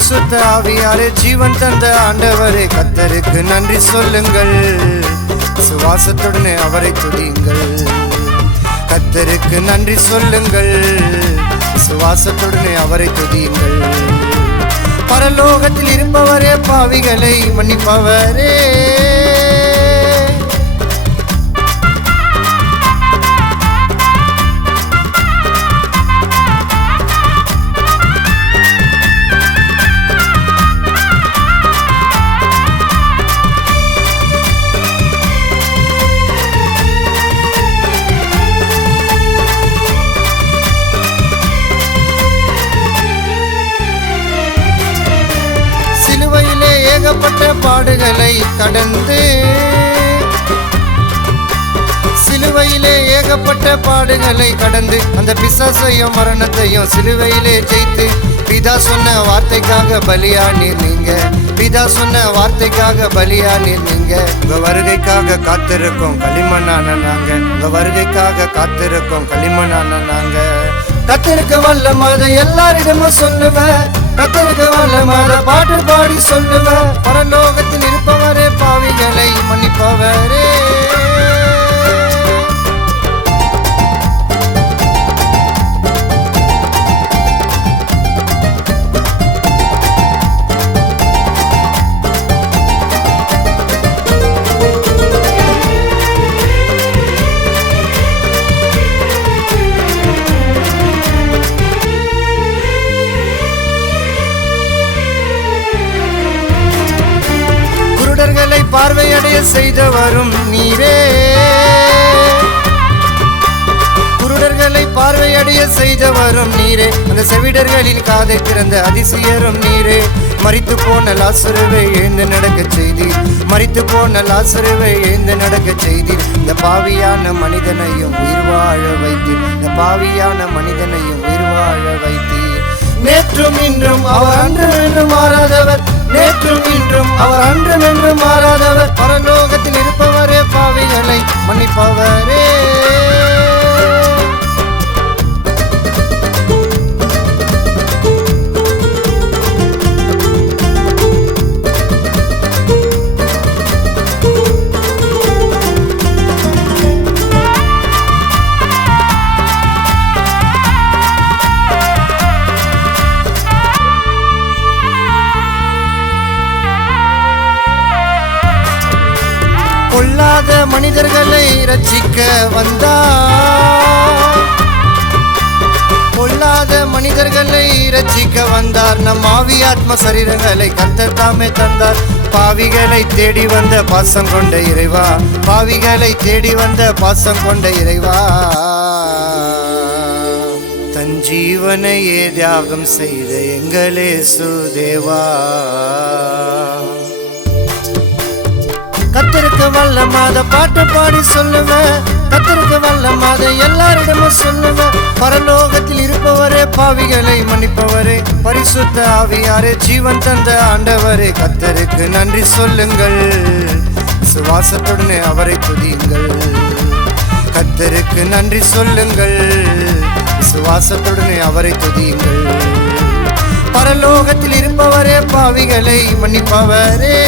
பரிசுத்த ஆவியாரே, ஜீவன் தந்த ஆண்டவரே, கர்த்தருக்கு நன்றி சொல்லுங்கள். சுவாசத்துடனே அவரை துதியுங்கள். கர்த்தருக்கு நன்றி சொல்லுங்கள். சுவாசத்துடனே அவரை துதியுங்கள். பரலோகத்தில் இருப்பவரே, பாவிகளை மன்னிப்பவரே, ஏகப்பட்ட பாடுகளை கடந்து, சிலுவையிலே ஏகப்பட்ட பாடுகளை கடந்து, அந்த பிசாசையும் மரணத்தையும் சிலுவையிலே ஜெயித்து, பிதா சொன்ன வார்த்தைக்காக பலியானீர் நீங்க. பிதா சொன்ன வார்த்தைக்காக பலியானீர் நீங்க. உங்க வருகைக்காக காத்திருக்கோம் களிமண்ணான நாங்க. உங்க வருகைக்காக காத்திருக்கோம் களிமண்ணான நாங்க. கர்த்தருக்கு வல்லமாத எல்லாரிடமும் சொல்லுவேன். கர்த்தருக்கு வல்லமாத பாட்டு பாடி சொல்லுவேன். பரலோகத்தில் இருப்பவரே, பாவிகளை மன்னிப்பவரே. குருடர்களை பார்வையடைய செய்தவரும் நீரே. குருடர்களை பார்வையடைய செய்தவரும் நீரே. அந்த செவிடர்களின் காதை திறந்த அதிசயரும் நீரே. மரித்து போன லாசருவை எழுந்து நடக்க செய்தீர். மரித்து போன லாசருவை எழுந்து நடக்க செய்தீர். இந்த பாவியான மனிதனையும் உயிர் வாழ வைத்தீர். இந்த பாவியான மனிதனையும் உயிர் வாழ வைத்தீர். நேற்றும் இன்றும் அவர் அன்றும் என்றும் மாறாதவர். நேற்றும் இன்றும் அவர் அன்றும் என்றும் மாறாதவர். பரலோகத்தில் இருப்பவரே, பாவிகளை மன்னிப்பவரே. பொல்லாத மனிதர்களை ரட்சிக்க வந்தார். பொல்லாத மனிதர்களை ரட்சிக்க வந்தார். நம் ஆவி ஆத்ம சரீரங்களை கர்த்தர் தாமே தந்தார். பாவிகளை தேடி வந்த பாசம் கொண்ட இறைவா, பாவிகளை தேடி வந்த பாசம் கொண்ட இறைவா, தன் ஜீவனையே தியாகம் செய்த எங்கள் இயேசு தேவா. கர்த்தருக்கு வல்லமாத பாட்டு பாடி சொல்லுவேன். கர்த்தருக்கு வல்லமாத எல்லாரிடமும் சொல்லுவேன். பரலோகத்தில் இருப்பவரே, பாவிகளை மன்னிப்பவரே, பரிசுத்த ஆவியாரே, ஜீவன் தந்த ஆண்டவரே, கர்த்தருக்கு நன்றி சொல்லுங்கள். சுவாசத்துடனே அவரை துதியுங்கள். கர்த்தருக்கு நன்றி சொல்லுங்கள். சுவாசத்துடனே அவரை துதியுங்கள். பரலோகத்தில் இருப்பவரே, பாவிகளை மன்னிப்பவரே.